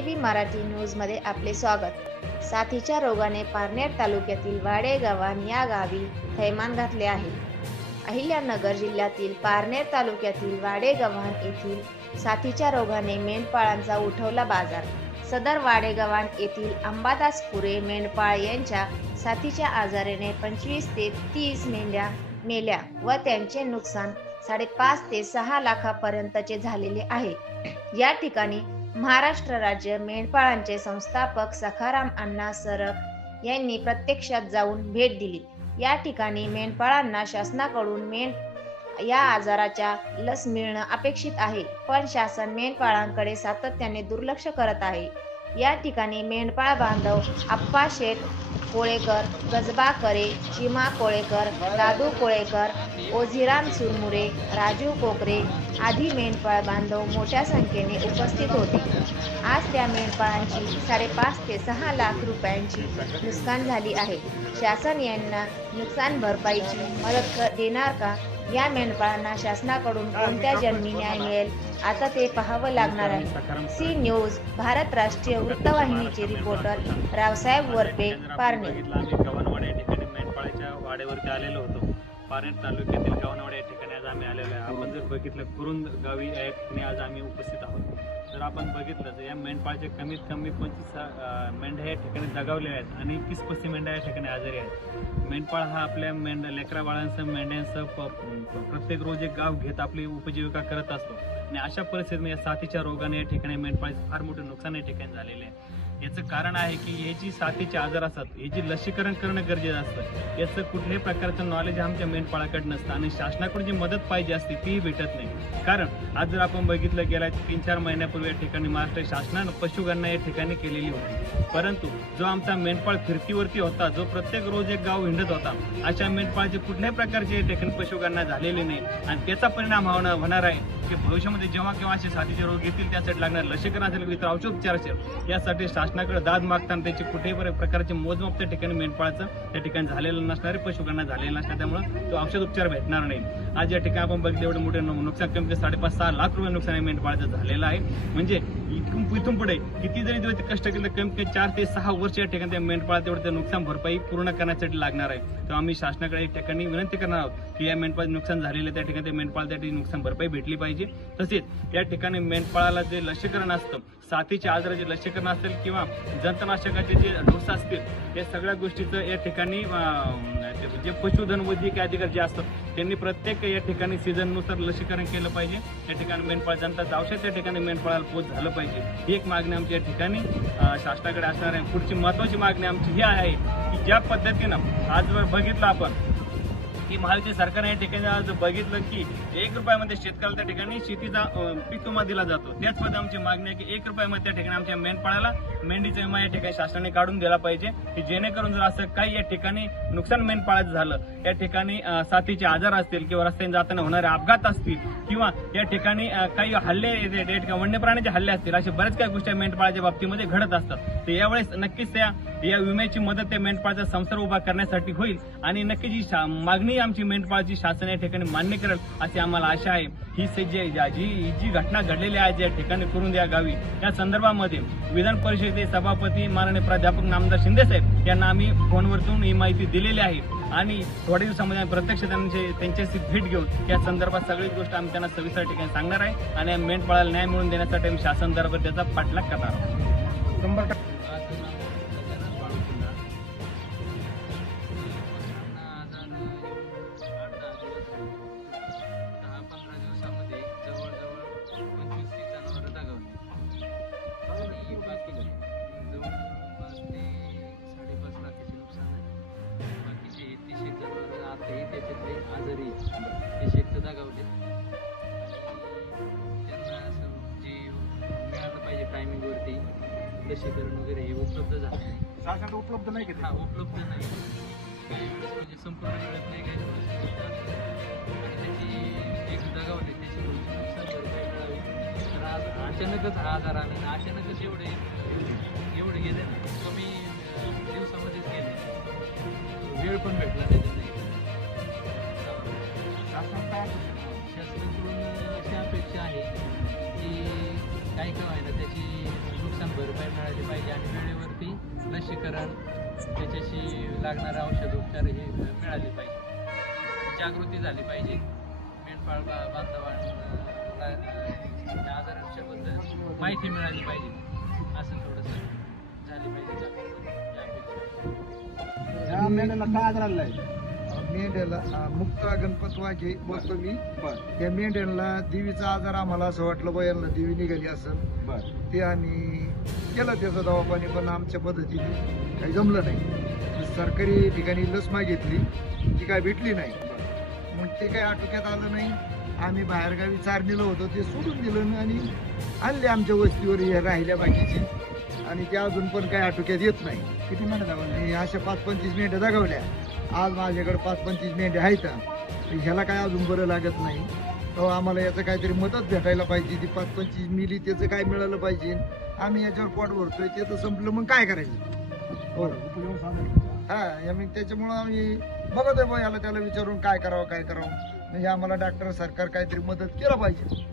बी मराठी न्यूजमध्ये आपले स्वागत. साथीच्या रोगाने पारनेर तालुक्यातील वाडे गव्हाण या गावी थैमान घातले आहे. अहिल्यानगर जिल्ह्यातील पारनेर तालुक्यातील वाडे गव्हाण येथील साथीच्या रोगाने मेंढपाळांचा उठवला बाजार. सदर वाडेगव्हाण येथील अंबादास पुरे मेंढपाळ यांच्या साथीच्या आजाराने पंचवीस ते तीस मेंढ्या मेल्या व त्यांचे नुकसान साडेपाच ते सहा लाखापर्यंतचे झालेले आहे. या ठिकाणी महाराष्ट्र राज्य मेंढपाळांचे संस्थापक सखाराम अण्णा सरक यांनी प्रत्यक्षात जाऊन भेट दिली. या ठिकाणी मेंढपाळांना शासनाकडून मेंढ या आजाराच्या लस मिळणं अपेक्षित आहे. पण शासन मेंढपाळांकडे सातत्याने दुर्लक्ष करत आहे. या ठिकाणी मेंढपाळ बांधव आप्पा शेठ कोळेकर गजबा करे चिमा कोळेकर दादू कोळेकर ओझीराम सुरमुरे राजू कोकरे आदी मेंढपाळ बांधव मोठ्या संख्येने उपस्थित होते. आज त्या मेंढपाळांची साडेपाच ते सहा लाख रुपयांची नुकसान झाली आहे. शासन यांना नुकसान भरपाईची मदत क- देणार का? या मेंढपाळांना शासनाकडून कोणत्या जन्मी न्याय मिळेल? आता ते पाहावं लागणार आहे. सी न्यूज भारत राष्ट्रीय वृत्तवाहिनीचे रिपोर्टर रावसाहेब वरपे पारणे वाड्यावरती आलेलो होतो. पारनेर तालुक्यातील गव्हाणवाडा या ठिकाणी आज आम्ही आलेलो आहे. आपण जर बघितलं कुरुंद गावी या ठिकाणी आज आम्ही उपस्थित आहोत. जर आपण बघितलं तर या मेंढपाळच्या कमीत कमी पंचवीस मेंढ्या या ठिकाणी दगावल्या आहेत आणि तीस पस्तीस मेंढ्या या ठिकाणी आजारी आहेत. मेंढपाळ हा आपल्या मेंढ लेकरा बाळांसह मेंढ्यांसह प- प्रत्येक रोज एक गाव घेत आपली उपजीविका करत असतो. आणि अशा परिस्थितीमध्ये या साथीच्या रोगाने या ठिकाणी मेंढपाळीचं फार मोठं नुकसान या ठिकाणी झालेलं आहे. याचं कारण आहे की हे जी साथीचे आजार असतात हे लसीकरण करणं गरजेचं असतं याचं कुठल्याही प्रकारचं नॉलेज आमच्या मेंढपाळाकडे नसतं आणि शासनाकडून जी मदत पाहिजे असते तीही भेटत नाही. कारण आज जर आपण बघितलं गेला तीन चार महिन्यापूर्वी या ठिकाणी महाराष्ट्र शासनानं पशुगणना या ठिकाणी केलेली होती. परंतु जो आमचा मेंढपाळ फिरतीवरती होता जो प्रत्येक रोज एक गाव हिंडत होता अशा मेंढपाळाचे कुठल्याही प्रकारचे या ठिकाणी पशुगणना झालेली नाही. आणि त्याचा परिणाम होणार होणार आहे की भविष्यामध्ये जेव्हा केव्हा असे साथीचे रोग येतील त्यासाठी लागणार लसीकरण असेल इतर औषधोपचार असेल यासाठी शासन शासनाकडे दाद मागताना त्याची कुठेही प्रकारचे मोजमाप त्या ठिकाणी मेंढपाळाचं त्या ठिकाणी झालेलं नसणार पशुकांना झालेलं नसणार त्यामुळे तो औषध उपचार भेटणार नाही. आज या ठिकाणी आपण बघितलं एवढं मोठे नुकसान कमी साडेपाच सहा लाख रुपये नुकसान या मेंढपाळाचं झालेलं आहे. म्हणजे इथून इथून पुढे किती जरी दिवस कष्ट केलं कमी कमी चार ते सहा वर्ष या ठिकाणी त्या मेंढपाळा तेवढं ते नुकसान भरपाई पूर्ण करण्यासाठी लागणार आहे. तर आम्ही शासनाकडे या ठिकाणी विनंती करणार आहोत की या मेंढपाळ नुकसान झालेलं आहे, त्या ठिकाणी ते मेंढपाळ त्या ठिकाणी नुकसान भरपाई भेटली पाहिजे. तसेच या ठिकाणी मेंढपाळाला जे लसीकरण असतं साथीच्या आजाराचे लसीकरण असेल किंवा जंतनाशकाचे जे डोस असतील या सगळ्या गोष्टीचं या ठिकाणी जे- पशुधन वैद्यकीय अधिकारी जे असतात त्यांनी प्रत्येक या ठिकाणी सीझननुसार लसीकरण केलं पाहिजे. या ठिकाणी मेंढपाळ जनताचं औषध त्या ठिकाणी मेंढपाळाला पोच झालं पाहिजे. ही एक मागणी आमची या ठिकाणी शासनाकडे असणार आहे. पुढची महत्वाची मागणी आमची ही आहे की ज्या पद्धतीनं आजवर बघितलं आपण की महायुती सरकारने या ठिकाणी आज बघितलं की एक रुपयामध्ये शेतकऱ्याला त्या ठिकाणी शेतीचा पीक विमा दिला जातो. त्याच पद्धती आमची मागणी आहे की एक रुपयामध्ये त्या ठिकाणी आमच्या मेंढपाळाला मेंढीचा विमा या ठिकाणी शासनाने काढून दिला पाहिजे की जेणेकरून जर असं काही या ठिकाणी नुकसान मेंढपाळाचं झालं या ठिकाणी साथीचे आजार असतील किंवा रस्त्याने जाताना होणारे अपघात असतील किंवा या ठिकाणी काही हल्ले वन्य प्राण्याचे हल्ले असतील अशा बऱ्याच काही गोष्टी मेंढपाळाच्या बाबतीमध्ये घडत असतात. तर यावेळेस नक्कीच त्या या विम्याची मदत त्या मेंढपाळाचा संसार उभा करण्यासाठी होईल आणि नक्की जी शा- ही आमची मेंढपाळची शासन या ठिकाणी मान्य करेल अशी आम्हाला आशा आहे. ही जी जी जी घटना घडलेली आहे या ठिकाणी करून द्या गावी. या संदर्भामध्ये विधान परिषदेचे सभापती माननीय प्राध्यापक नामदार शिंदे साहेब यांना आम्ही फोनवरतून ही माहिती दिलेली आहे. आणि थोड्या दिवसामध्ये आम्ही प्रत्यक्ष त्यांचे त्यांच्याशी भेट घेऊन या संदर्भात सगळीच गोष्ट आम्ही त्यांना सविस्तर ठिकाणी सांगणार आहे. आणि मेंढपाळाला न्याय मिळवून देण्यासाठी आम्ही शासन दरबार त्याचा पाठलाग करणार आहोत. त्याच्यातले आजारी आहेत. ते शेत दगावले त्यांना असं जे मिळालं पाहिजे टायमिंगवरती लसीकरण वगैरे हे उपलब्ध झालं नाही. शासनात उपलब्ध नाही हा उपलब्ध नाही. म्हणजे संपूर्ण मिळत नाही काही. आणि त्याची एक त्याची थोडीशी नुकसान भरपाई मिळावी तर आज अचानकच हा आजार आला आणि अचानकच एवढे एवढे गेले ना. कमी दिवसामध्येच गेले. वेळ पण भेटला नाही. काय शासनाकडून अशी अपेक्षा आहे की काही भरपाई मिळाली पाहिजे आणि वेळेवरती लसीकरण त्याच्याशी लागणारं औषधोपचार हे मिळाले पाहिजे. जागृती झाली पाहिजे. मेंढपाळ बांधवांना त्या आजाराच्याबद्दल माहिती मिळाली पाहिजे. असं थोडंसं झाली पाहिजे जागृती. या मेंढ्याला मुक्ता गणपत वाघे बोलतो मी. त्या मेंढ्यांना देवीचा आजार आम्हाला असं वाटलं बा यांना देवी निघाली असेल बर. ते आम्ही केलं त्याचं दवापाणी पण आमच्या पद्धतीने काही जमलं नाही. सरकारी ठिकाणी लस मागितली ती काय भेटली नाही. मग ते काही आटोक्यात आलं नाही. आम्ही बाहेरगावी चारणीला होतो ते सोडून दिलं आणि आणले आमच्या वस्तीवर हे राहिल्या बाकीची. आणि ते अजून पण काही आटोक्यात येत नाही. किती दावल्या आणि अशा पाच पंचवीस मेंढ्या दाखवल्या आज माझ्याकडे पाच पंचवीस मेंढ्या आहेत. ह्याला काय अजून बरं लागत नाही. तर आम्हाला याचं काहीतरी मदत भेटायला पाहिजे. ती पाच पंचवीस मिली त्याचं काय मिळालं पाहिजे. आम्ही याच्यावर पोट भरतोय. ते तर संपलं मग काय करायचं? हो. हा या मग त्याच्यामुळं आम्ही बघतोय बा याला त्याला विचारून काय करावं काय करावं. म्हणजे आम्हाला डॉक्टर सरकार काहीतरी मदत केलं पाहिजे.